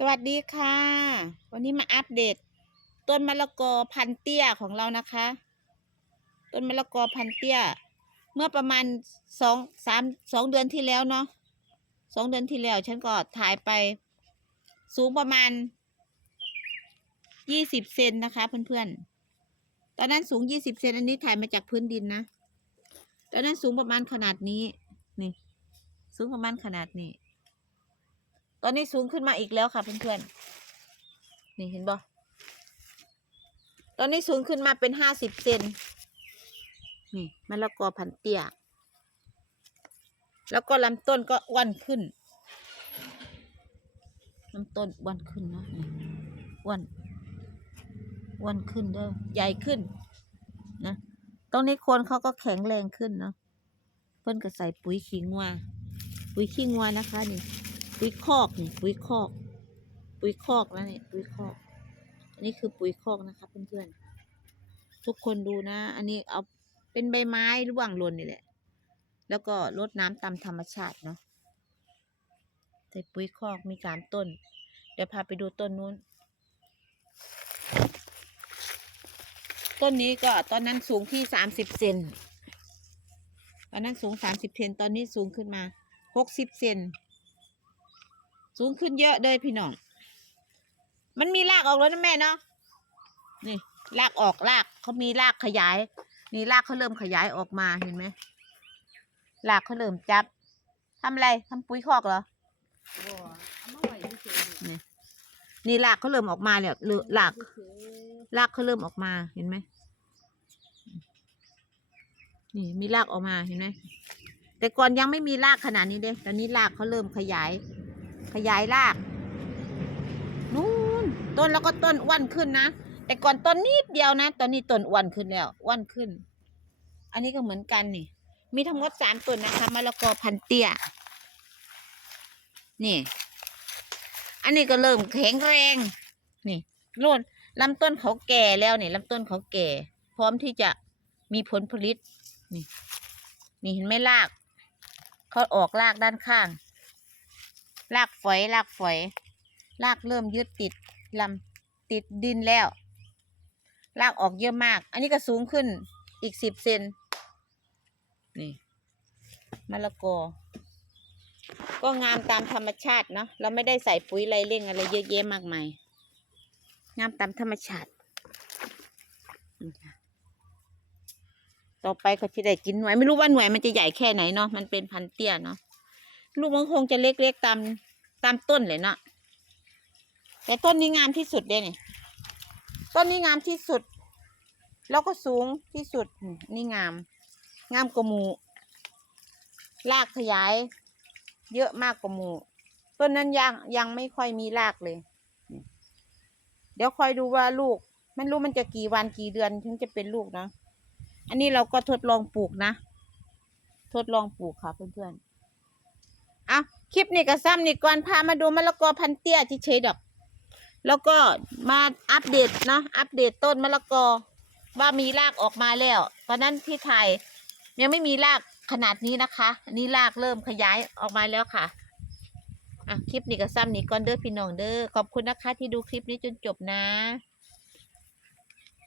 สวัสดีค่ะ วันนี้มาอัปเดต ต้นมะละกอพันเตี้ยของเรานะคะ ต้นมะละกอพันเตี้ย เมื่อประมาณสองสามสองเดือนที่แล้วเนาะสองเดือนที่แล้ว ฉันก็ถ่ายไป สูงประมาณยี่สิบเซนนะคะ เพื่อนๆ ตอนนั้นสูงยี่สิบเซนอันนี้ถ่ายมาจากพื้นดินนะ ตอนนั้นสูงประมาณขนาดนี้ นี่ สูงประมาณขนาดนี้ อนนี้สูงขึ้นมาอีกแล้วค่ะเพื่อนๆ นี่เห็นบ่ตอนนี้สูงขึ้นมาเป็นห้าสิบเซน นี่มะละกอพันเตี้ย แล้วก็ลำต้นก็อ้วนขึ้นลำต้นอ้วนขึ้นนะนี่อ้วนอ้วนขึ้นเด้อ ใหญ่ขึ้นนะ ตรงนี้คนเขาก็แข็งแรงขึ้นเนาะ เพิ่นก็ใส่ปุ๋ยขี้งัว ปุ๋ยขี้งัวนะคะนี่ ปุ๋ยคอกนี่ปุ๋ยคอก ปุ๋ยคอกนะนี่ปุ๋ยคอก อันนี้คือปุ๋ยคอกนะคะเพื่อนๆทุกคนดูนะ อันนี้เอาเป็นใบไม้ร่วงหล่นนี่แหละ แล้วก็รดน้ำตามธรรมชาติเนาะใส่ปุ๋ยคอกมีสามต้น เดี๋ยวพาไปดูต้นนู้น ต้นนี้ก็ตอนนั้นสูงที่สามสิบเซนตอนนั้นสูงสามสิบเซนตอนนี้สูงขึ้นมาหกสิบเซน สูงขึ้นเยอะเลยพี่น้อง มันมีรากออกแล้วนะแม่เนาะ นี่รากออกรากเขามีรากขยาย นี่รากเขาเริ่มขยายออกมาเห็นไหมรากเขาเริ่มจับทำอะไรทำปุ๋ยคอกเหรอบ่เอามาไว้เฉยๆนี่นี่รากเขาเริ่มออกมาแล้วหรือรากเฉยรากเขาเริ่มออกมาเห็นไหมนี่มีรากออกมาเห็นไหมแต่ก่อนยังไม่มีรากขนาดนี้เด้ตอนนี้รากเขาเริ่มขยาย ขยายรากนู่นต้นแล้วก็ต้นอ้วนขึ้นนะ แต่ก่อนต้นนิดเดียวนะ ตอนนี้ต้นอ้วนขึ้นแล้วอ้วนขึ้น อันนี้ก็เหมือนกันนี่ มีทั้งหมดสามต้นนะคะมะละกอพันเตี้ย นี่ อันนี้ก็เริ่มแข็งแรง นี่นู่นลำต้นเขาแก่แล้วนี่ลำต้นเขาแก่ พร้อมที่จะมีผลผลิต นี่ นี่เห็นไหมราก เขาออกรากด้านข้าง รากฝอยรากฝอยรากเริ่มยึดติดลำติดดินแล้วรากออกเยอะมาก อันนี้ก็สูงขึ้นอีกสิบเซนนี่มะละกอ ก็งามตามธรรมชาติเนาะเราไม่ได้ใส่ปุ๋ยไรเร่งอะไรเยอะแยะมากมาย งามตามธรรมชาติ ต่อไปก็จะได้กินหน่วย ไม่รู้ว่าหน่วยมันจะใหญ่แค่ไหนเนาะมันเป็นพันเตี้ยเนาะ ลูกมันคงจะเล็กๆตามตามต้นเลยเนาะแต่ต้นนี้งามที่สุดเลยนี่ต้นนี้งามที่สุด แล้วก็สูงที่สุดนี่งาม งามกว่าหมูรากขยาย เยอะมากกว่าหมูต้นนั้นยังยังไม่ค่อยมีรากเลย เดี๋ยวคอยดูว่าลูกไม่รู้มันจะกี่วันกี่เดือนถึงจะเป็นลูกนะอันนี้เราก็ทดลองปลูกนะ ทดลองปลูกค่ะเพื่อนๆ อะคลิปนี้ก็ซ้ำนี่ก่อนพามาดูมะละกอพันเตี้ยเฉยๆดอก แล้วก็มาอัปเดตเนาะอัปเดตต้นมะละกอ ว่ามีรากออกมาแล้วตอนนั้นที่ถ่ายยังไม่มีรากขนาดนี้นะคะอันนี้รากเริ่มขยายออกมาแล้วค่ะอะคลิปนี้ก็ซ้ำนี่ก่อนเด้อพี่น้องเด้อขอบคุณนะคะที่ดูคลิปนี้จนจบนะ